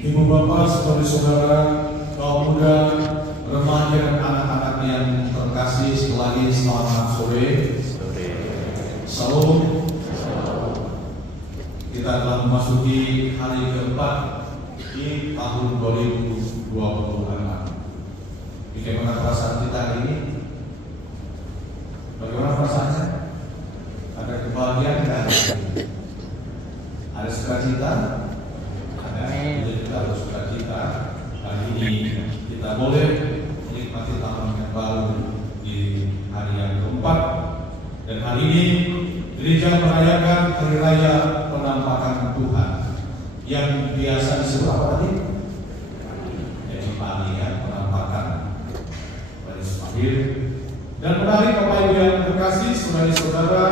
Ibu bapak, saudara-saudara, kaum muda, remaja dan anak-anak yang terkasih, sekali lagi selamat sore. Salam. Kita telah memasuki hari keempat di tahun 2026. Bagaimana perasaan kita hari ini? Bagaimana perasaannya? Ada kebahagiaan dan ada sukacita? Ada. Jadi kita harus sukacita. Hari ini kita boleh menikmati tahun yang baru di hari yang keempat. Dan hari ini gereja merayakan hari raya penampakan Tuhan yang biasa disebut apa tadi? Epifani, ya, penampakan Pada Ismail. Dan menarik Bapak Ibu yang terkasih, saudara-saudara,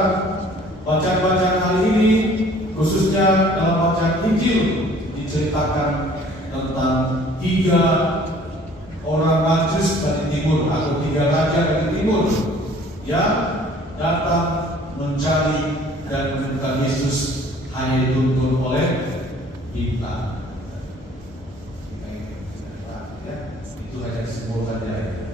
bacaan-bacaan hari ini khususnya dalam bacaan Injil diceritakan tentang 3 orang majus dari timur atau 3 raja dari timur yang datang mencari dan menemukan Yesus hanya dituntun oleh bintang. Itu hanya simbol saja.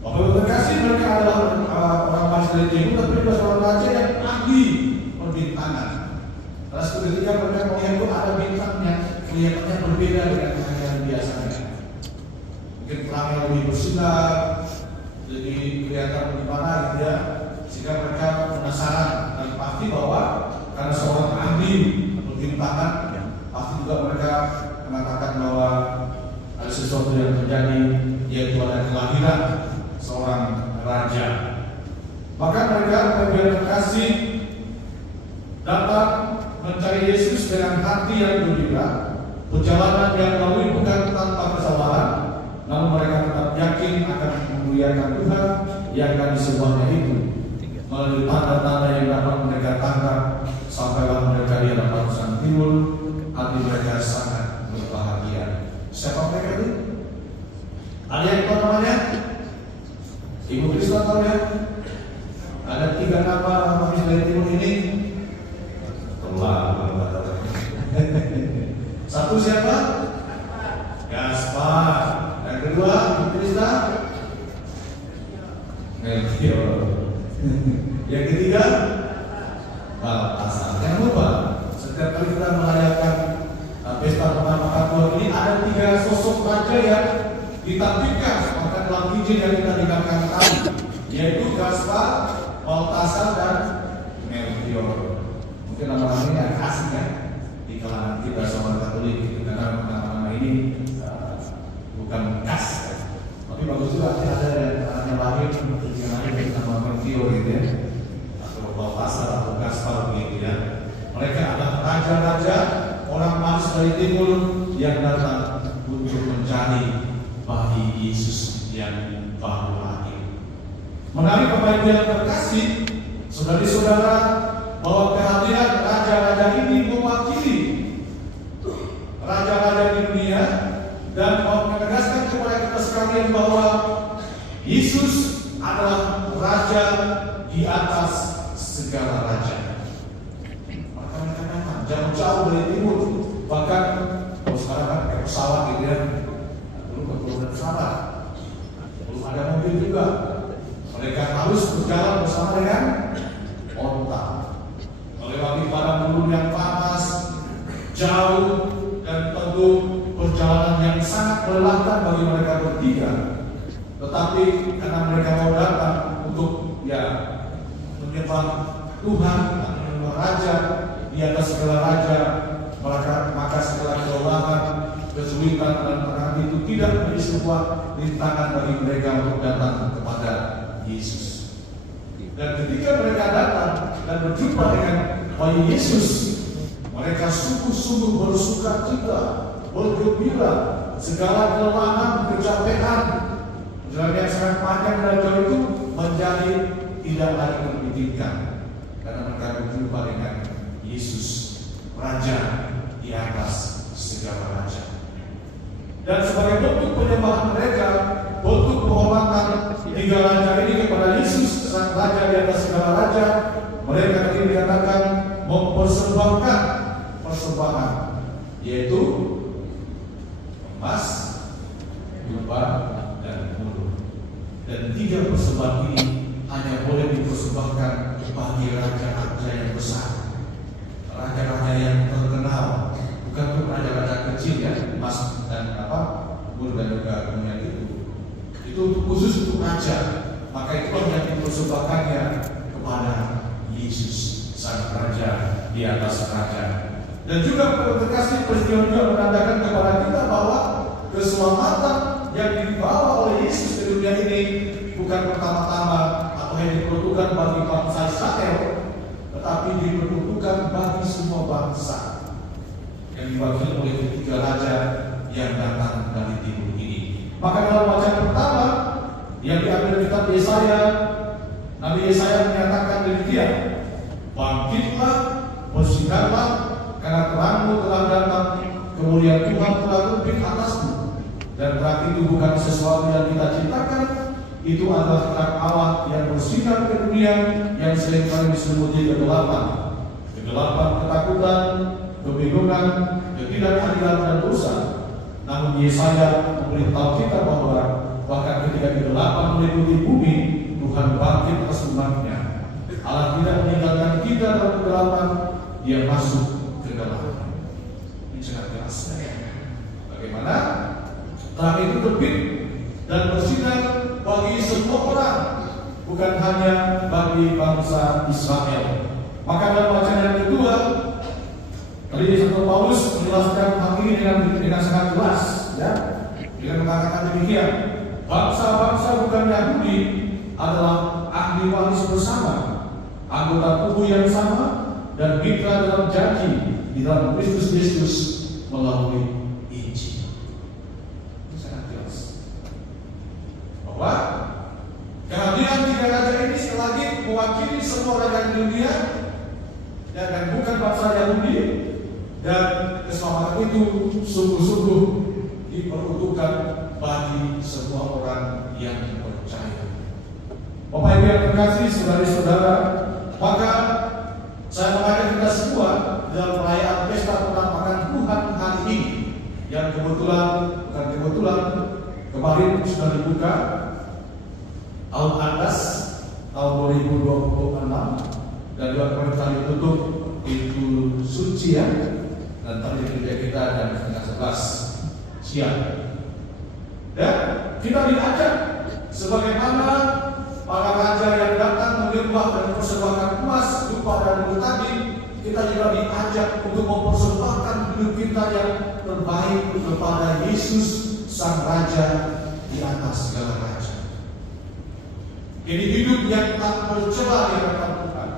Bapak Ibu terkasih, mereka adalah orang majus dari timur, tapi mereka seorang raja yang ahli perbintangan. Karena ketika mereka melihat itu ada bintang yang kelihatannya berbeda dengan yang biasanya. Mungkin terangnya lebih bersinar, lebih kelihatan bagaimana gitu ya, sehingga mereka penasaran dan pasti bahwa karena seorang ahli perbintangan, pasti juga mereka mengatakan bahwa ada sesuatu yang terjadi, yaitu ada kelahiran seorang raja. Maka mereka terkasih datang mencari Yesus dengan hati yang gembira. Perjalanan yang lalui bukan tanpa kesalahan, namun mereka tetap yakin akan memuliakan Tuhan yang akan disembahnya itu. Melalui tanda-tanda yang dapat mereka tangkap, sampailah mereka di hadapan Sang Timur, hati mereka sangat berbahagia. Siapa mereka itu? Ada yang tahu namanya? Ibu Krista tahu ya? Ada 3 nama orang dari Timur ini. Satu siapa? Gaspar. Yang kedua, Ibu Krista? Melchior. Yang ketiga, Baltasar. Jangan lupa, setiap kali kita merayakan pesta penampakan Tuhan ini ada 3 sosok raja yang ditampilkan maka dalam Injil yang kita dengarkan tadi, yaitu Gaspar, Baltasar dan Melchior. Mungkin nama-nama ini agak asing ya di kalangan kita saudara Katolik, karena nama-nama ini bukan khas. Tapi bagus juga ada yang lahir yang lahir dengan nama Melchior gitu ya, atau Baltasar atau Gaspar begitu ya. Mereka adalah raja-raja orang majus dari timur yang datang untuk mencari bayi Yesus yang baru lahir. Menarik Bapak Ibu yang terkasih, saudari-saudara, bahwa kehadiran raja-raja ini mewakili raja-raja di dunia dan mau menegaskan kepada kita sekalian bahwa Yesus adalah raja di atas segala raja. Maka mereka datang jauh-jauh dari timur, bahkan kalau sekarang kan pakai pesawat gitu ya, dulu belum ada pesawat, belum ada mobil juga. Mereka harus berjalan bersama dengan onta, melewati padang gurun yang panas, jauh, dan tentu perjalanan yang sangat melelahkan bagi mereka bertiga. Tetapi karena mereka mau datang untuk menyembah Tuhan, menyembah Raja di atas segala raja, maka segala kelelahan, kesulitan dan tekanan itu tidak menjadi sebuah rintangan bagi mereka untuk datang kepada Yesus. Dan ketika mereka datang dan berjumpa dengan bayi Yesus, mereka sungguh-sungguh bersuka cita, bergembira. Segala kelemahan, kecapean, jalan yang sangat panjang dan jauh itu menjadi tidak lagi memikirkan, karena mereka berjumpa dengan Yesus, Raja di atas segala raja. Dan sebagai bentuk penyembahan mereka, bentuk penghormatan 3 raja ini kepada Yesus, Sang Raja di atas segala raja, mereka ini dikatakan mempersembahkan persembahan yaitu emas, domba, dan ulu. Dan 3 persembahan ini hanya boleh dipersembahkan bagi raja-raja yang besar, raja-raja yang terkenal, bukan untuk raja-raja kecil ya, emas dan ulu dan juga kemudian itu untuk khusus untuk raja. Maka itulah yang dipersembahkannya kepada Yesus sang raja di atas raja. Dan juga terkasih peristiwa juga menandakan kepada kita bahwa keselamatan yang dibawa oleh Yesus ke dunia ini bukan pertama-tama atau yang diperuntukkan bagi bangsa Israel, tetapi diperuntukkan bagi semua bangsa yang diwakili oleh 3 raja yang datang dari timur ini. Maka dalam bacaan pertama yang diambil kitab Yesaya, Nabi Yesaya menyatakan demikian, bangkitlah, bersinarlah, karena terangmu telah datang, kemuliaan Tuhan telah terbit atasmu. Dan terang itu bukan sesuatu yang kita ciptakan, itu adalah terang Allah yang bersinar ke dunia, yang seringkali diselimuti kegelapan ketakutan, kebingungan, ketidakadilan dan dosa. Namun Yesaya memberitahu kita bahwa bahkan ketika kegelapan meliputi bumi, Tuhan bangkit atas umatnya. Allah tidak meninggalkan kita dalam kegelapan, Dia masuk ke dalam. Ini sangat jelas. Bagaimana terang itu terbit dan bersinar bagi semua orang, bukan hanya bagi bangsa Israel. Maka dalam bacaan yang kedua, tadi Santo Paulus menjelaskan hal ini dengan sangat jelas, ya, dengan mengatakan demikian. Bangsa-bangsa bukan Yahudi adalah ahli waris bersama, anggota tubuh yang sama, dan mitra dalam janji di dalam Kristus Yesus melalui Injil. Ini sangat jelas bahwa kehadiran 3 raja ini sekali lagi mewakili semua raja di dunia, dan bukan bangsa Yahudi, dan keselamatan itu sungguh-sungguh diperuntukkan bagi semua orang yang percaya. Bapak Ibu yang terkasih, saudara-saudara, maka saya mengajak kita semua dalam perayaan pesta penampakan Tuhan hari ini, yang kebetulan kemarin sudah dibuka Tahun Adas tahun 2026, dan juga kemarin kami tutup pintu suci ya, dan tadi gereja kita dan setengah 11 siang. Dan kita diajak sebagaimana para raja yang datang menyembah dan mempersembahkan emas, dupa dan ulu tadi, kita juga diajak untuk mempersembahkan hidup kita yang terbaik kepada Yesus sang raja di atas segala raja. Ini hidup yang tak bercela di hadapan Tuhan,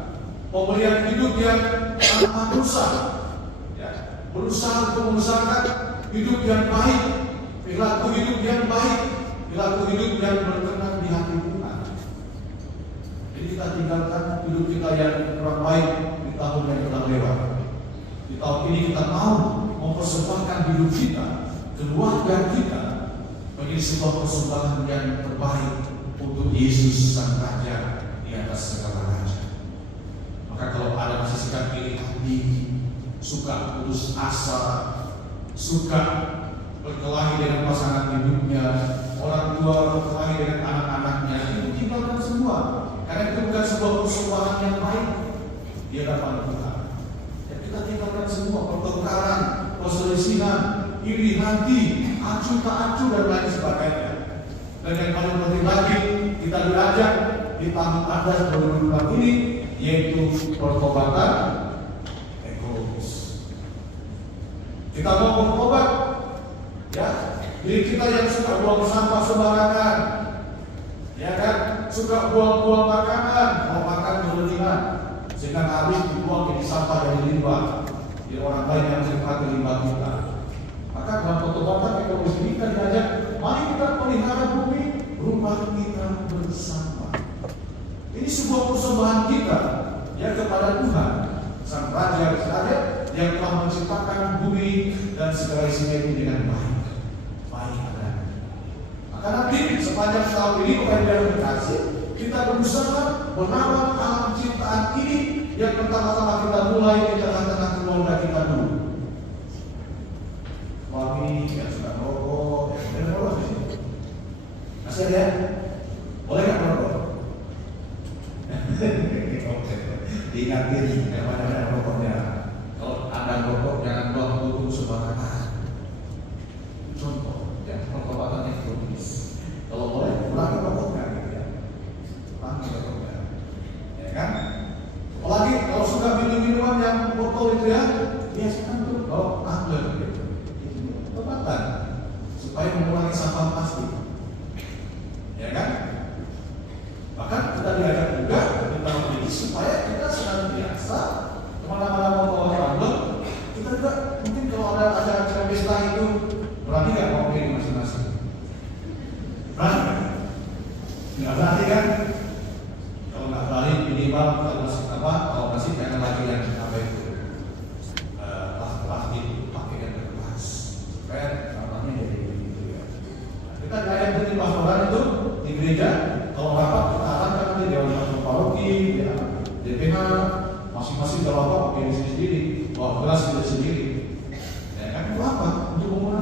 pemberian hidup yang tanpa dosa, ya, berusaha untuk mengusahakan hidup yang baik, perilaku hidup yang baik, perilaku hidup yang berkenan di hati Tuhan. Jadi kita tinggalkan hidup kita yang kurang baik di tahun yang telah lewat. Di tahun ini kita mau mempersembahkan hidup kita, keluarga kita, menjadi sebuah persembahan yang terbaik untuk Yesus sang Raja di atas segala raja. Maka kalau ada masih sikap iri hati, suka putus asa, suka berkelahi dengan pasangan hidupnya, orang tua berkelahi dengan anak-anaknya, itu tinggalkan semua. Karena itu bukan sebuah persembahan yang baik di hadapan Tuhan. Ya, kita tinggalkan semua pertengkaran, perselisihan, iri hati, acuh tak acuh dan lain sebagainya. Dan yang paling penting lagi, kita diajak di tahun Adas 2026 ini, yaitu pertobatan ekologis. Kita mau bertobat, ya, diri kita yang suka buang sampah sembarangan, ya kan, suka buang-buang makanan, mau makan berlebihan, sehingga habis dibuang jadi sampah dari limbah, di orang lain yang menikmati limbah kita. Maka dalam pertobatan ekologis ini kita diajak, mari kita pelihara bumi, rumah kita bersama. Ini sebuah persembahan kita ya kepada Tuhan, sang Raja yang telah menciptakan bumi dan segala isinya itu dengan baik. Maka nanti sepanjang tahun ini kepada kasih kita berusaha merawat alam ciptaan ini yang pertama-tama kita mulai di tengah-tengah keluarga kita dulu.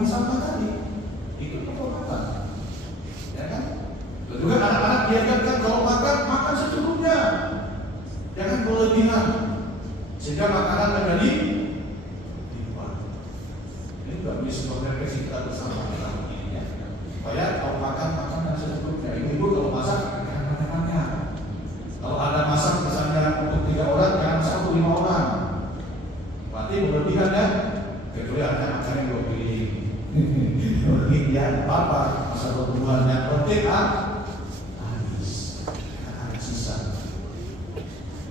bagi sampah tadi, itu penghormatan. Ya kan? Dan juga anak-anak diajarkan kalau makan secukupnya, jangan berlebihan, sehingga makanan menjadi limpah. Ini juga bisa memperbaiki kita bersama ini ya. Supaya kalau makan secukupnya. Ibu kalau masak jangan banyak-banyak. Kalau ada masak misalnya untuk 3 orang, jangan masak untuk 5 orang. Berarti berlebihan ya. Kecuali ada makan yang 2 piring. Ya apa masa pertemuan yang penting habis, ada sisa.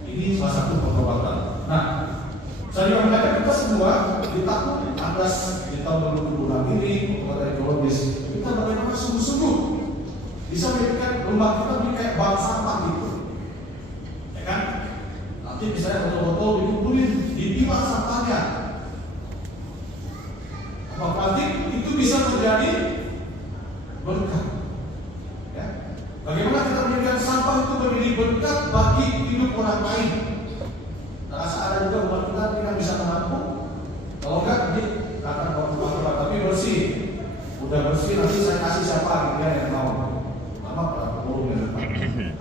Ini salah satu penghormatan. Nah, saya mengajak kita semua di tahun 18 di tahun 2026 ini penghormatan ekologis kita bagaimana sungguh-sungguh bisa menjadikan rumah kita menjadi kayak bank sampah gitu, ya kan? Nanti misalnya botol-botol dikumpulin, dipilah sampahnya. Berarti itu bisa menjadi berkah. Ya. Bagaimana kita menjadikan sampah itu menjadi berkat bagi hidup orang lain? Rasa ada juga buat kita bisa menampung. Kalau enggak, dia akan bawa tapi bersih. Udah bersih nanti saya kasih siapa dia yang mau. Lama Prabowo ya.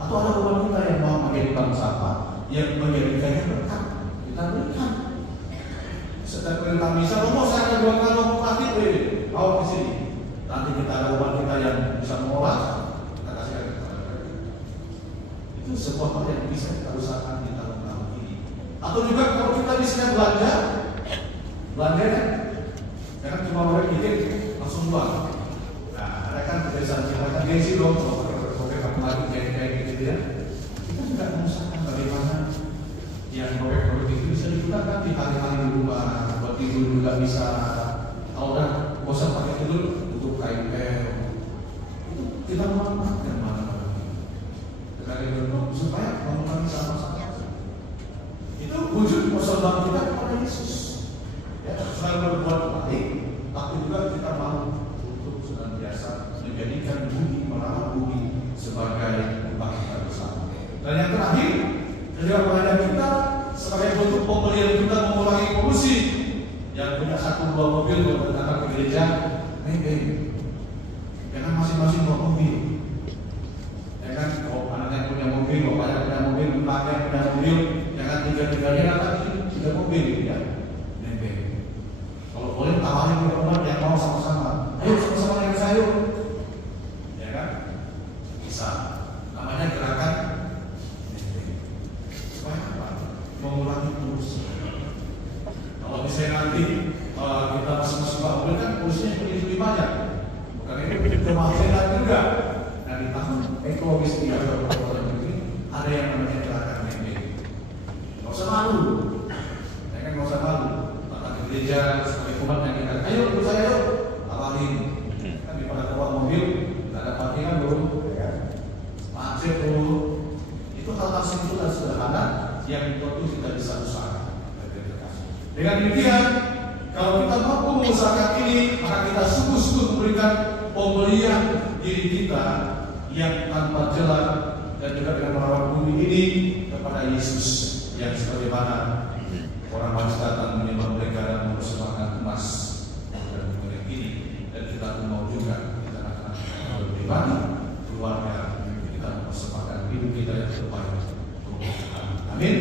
Atau ada teman kita yang mau menjadi bank sampah yang menjadikannya berkat, kita berikan. Setiap perintah misa, saya ada 2 kantong plastik, bawa ke sini. Nanti kita ada umat kita yang bisa mengolah, kita kasihkan kepada mereka. Itu sebuah hal yang bisa kita usahakan di tahun-tahun ini. Atau juga kalau kita bisa belanja kan, jangan cuma orang bikin langsung buang. Nah, ada kan kebiasaan kita kan gengsi dong, kalau pakai kamu lagi kayak gitu ya. Kita juga mengusahakan bagaimana yang proyek-proyek itu bisa digunakan di hari-hari di rumah, buat tidur juga bisa. Kalau udah bosan pakai tidur, tutup kain pel. Itu kita memanfaatkan mana-mana. Dengan itu supaya bangunan sama-sama. Itu wujud persembahan kita kepada Yesus. Ya, selain berbuat baik, tapi juga kita mau untuk senantiasa menjadikan bumi, merawat bumi sebagai rumah kita bersama. Dan yang terakhir, kedua pengajar kita sebagai bentuk pembelian kita mengurangi polusi. Yang punya 1-2 mobil kalau datang ke gereja, jangan masing-masing bawa mobil. Ya kan, kalau anaknya punya mobil, bapaknya punya mobil, bapaknya punya mobil, jangan tiga-tiganya datang 3 mobil ya. Kalau boleh tawarin ke teman yang mau sama-sama, ayo sama-sama dengan saya. Ya kan, bisa. Namanya gerakan supaya apa? Mengurangi polusi. Kalau misalnya nanti kita masing-masing bawa mobil kan polusinya lebih banyak. Bukan itu kemahalan juga. Nah di tahun ekologis di Kabupaten ini ada yang namanya gerakan member. Nggak usah malu, ya kan nggak usah malu. Datang ke gereja sebagai umat yang kita, ayo ikut saya yuk, tawarin. Kan daripada bawa mobil, nggak ada parkiran dulu, macet dulu. Itu hal-hal simpel dan sederhana yang tentu kita bisa usahakan. Dengan demikian, kalau kita mampu mengusahakan ini, maka kita sungguh-sungguh memberikan pembelian diri kita yang tanpa jelas dan juga dengan merawat bumi ini kepada Yesus yang sebagaimana orang manusia datang menyembah mereka dan mempersembahkan emas dan kemudian ini. Dan kita pun mau juga kita akan pribadi, keluarga kita mempersembahkan hidup kita yang terbaik. Amin.